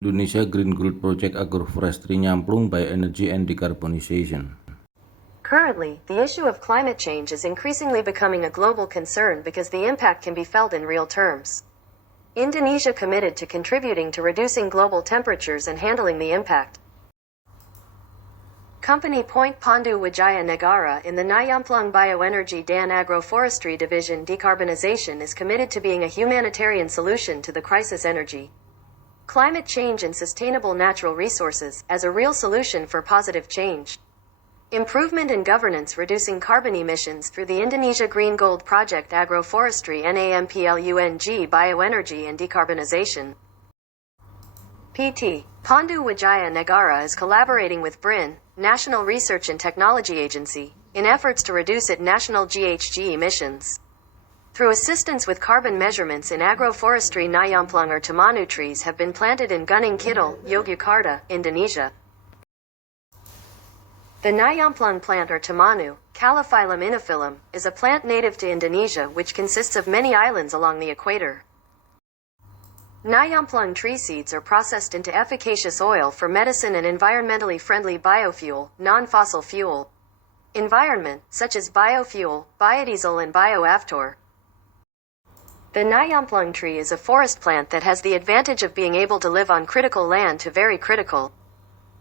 Indonesia Green Growth Project Agroforestry Nyamplung Bioenergy and Decarbonization. Currently, the issue of climate change is increasingly becoming a global concern because the impact can be felt in real terms. Indonesia committed to contributing to reducing global temperatures and handling the impact. Company Point Pandu Wijaya Negara in the Nyamplung Bioenergy dan Agroforestry Division Decarbonization is committed to being a humanitarian solution to the crisis energy, climate change and sustainable natural resources as a real solution for positive change. Improvement in governance reducing carbon emissions through the Indonesia Green Gold Project Agroforestry Nyamplung Bioenergy and Decarbonization. PT Pandu Wijaya Negara is collaborating with BRIN, National Research and Technology Agency, in efforts to reduce its national GHG emissions. Through assistance with carbon measurements in agroforestry, Nyamplung or Temanu trees have been planted in Gunung Kidul, Yogyakarta, Indonesia. The Nyamplung plant or Temanu, Calophyllum inophyllum, is a plant native to Indonesia which consists of many islands along the equator. Nyamplung tree seeds are processed into efficacious oil for medicine and environmentally friendly biofuel, non-fossil fuel. Environment, such as biofuel, biodiesel and bioaftor. The Nyamplung tree is a forest plant that has the advantage of being able to live on critical land to very critical.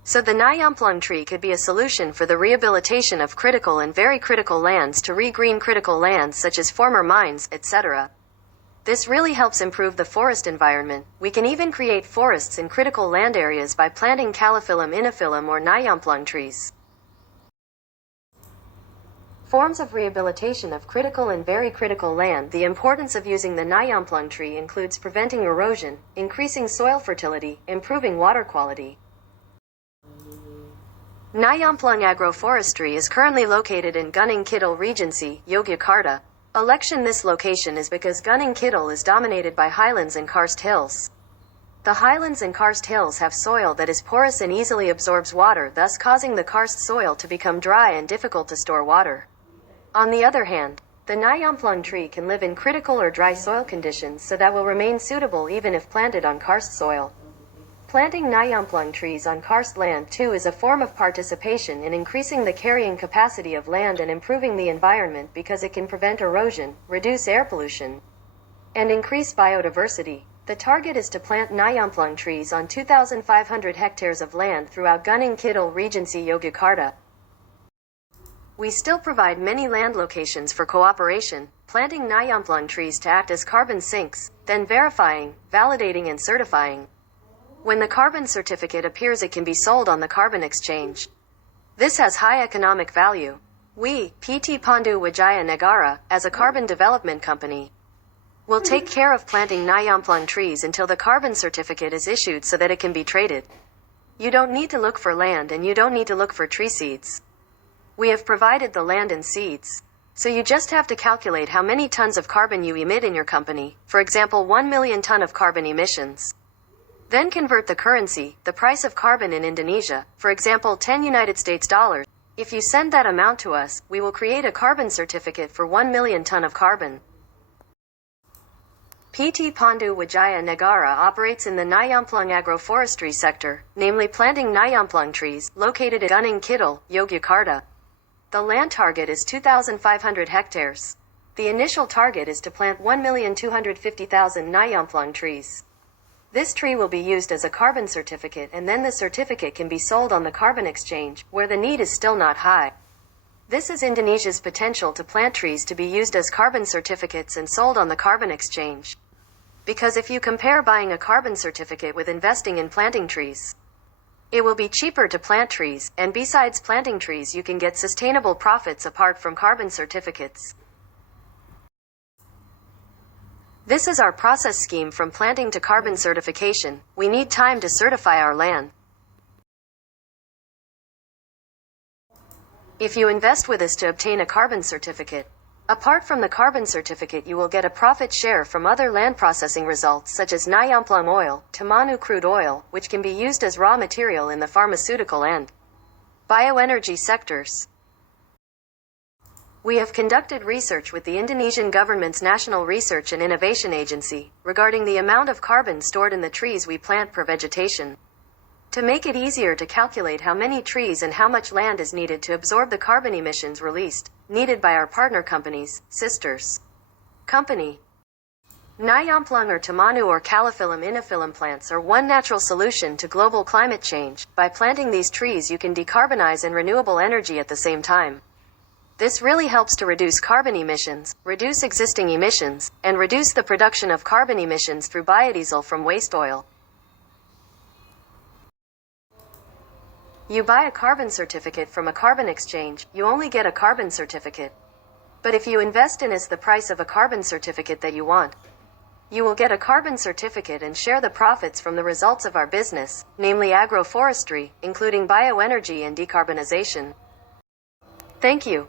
So the Nyamplung tree could be a solution for the rehabilitation of critical and very critical lands to re-green critical lands such as former mines, etc. This really helps improve the forest environment. We can even create forests in critical land areas by planting Calophyllum inophyllum or Nyamplung trees. Forms of rehabilitation of critical and very critical land. The importance of using the Nyamplung tree includes preventing erosion, increasing soil fertility, improving water quality. Nyamplung Agroforestry is currently located in Gunung Kidul Regency, Yogyakarta. This location is because Gunung Kidul is dominated by highlands and karst hills. The highlands and karst hills have soil that is porous and easily absorbs water, thus causing the karst soil to become dry and difficult to store water. On the other hand, the Nyamplung tree can live in critical or dry soil conditions, so that will remain suitable even if planted on karst soil. Planting Nyamplung trees on karst land too is a form of participation in increasing the carrying capacity of land and improving the environment because it can prevent erosion, reduce air pollution, and increase biodiversity. The target is to plant Nyamplung trees on 2,500 hectares of land throughout Gunung Kidul Regency, Yogyakarta. We still provide many land locations for cooperation, planting Nyamplung trees to act as carbon sinks, then verifying, validating and certifying. When the carbon certificate appears, it can be sold on the carbon exchange. This has high economic value. We, PT Pandu Wijaya Negara, as a carbon development company, will take care of planting Nyamplung trees until the carbon certificate is issued so that it can be traded. You don't need to look for land and you don't need to look for tree seeds. We have provided the land and seeds. So you just have to calculate how many tons of carbon you emit in your company, for example 1 million ton of carbon emissions. Then convert the currency, the price of carbon in Indonesia, for example 10 United States dollars. If you send that amount to us, we will create a carbon certificate for 1 million ton of carbon. PT Pandu Wijaya Negara operates in the Nyamplung agroforestry sector, namely planting Nyamplung trees, located at Gunung Kidul, Yogyakarta. The land target is 2,500 hectares. The initial target is to plant 1,250,000 Nyamplung trees. This tree will be used as a carbon certificate, and then the certificate can be sold on the carbon exchange, where the need is still not high. This is Indonesia's potential to plant trees to be used as carbon certificates and sold on the carbon exchange. Because if you compare buying a carbon certificate with investing in planting trees, it will be cheaper to plant trees, and besides planting trees you can get sustainable profits apart from carbon certificates. This is our process scheme from planting to carbon certification. We need time to certify our land. If you invest with us to obtain a carbon certificate, apart from the carbon certificate you will get a profit share from other land processing results such as Nyamplung oil, Temanu crude oil, which can be used as raw material in the pharmaceutical and bioenergy sectors. We have conducted research with the Indonesian government's National Research and Innovation Agency regarding the amount of carbon stored in the trees we plant per vegetation. To make it easier to calculate how many trees and how much land is needed to absorb the carbon emissions released, needed by our partner companies, sisters company. Nyamplung or Temanu or Calophyllum inophyllum plants are one natural solution to global climate change. By planting these trees you can decarbonize and renewable energy at the same time. This really helps to reduce carbon emissions, reduce existing emissions, and reduce the production of carbon emissions through biodiesel from waste oil. You buy a carbon certificate from a carbon exchange, you only get a carbon certificate. But if you invest in as the price of a carbon certificate that you want, you will get a carbon certificate and share the profits from the results of our business, namely agroforestry, including bioenergy and decarbonization. Thank you.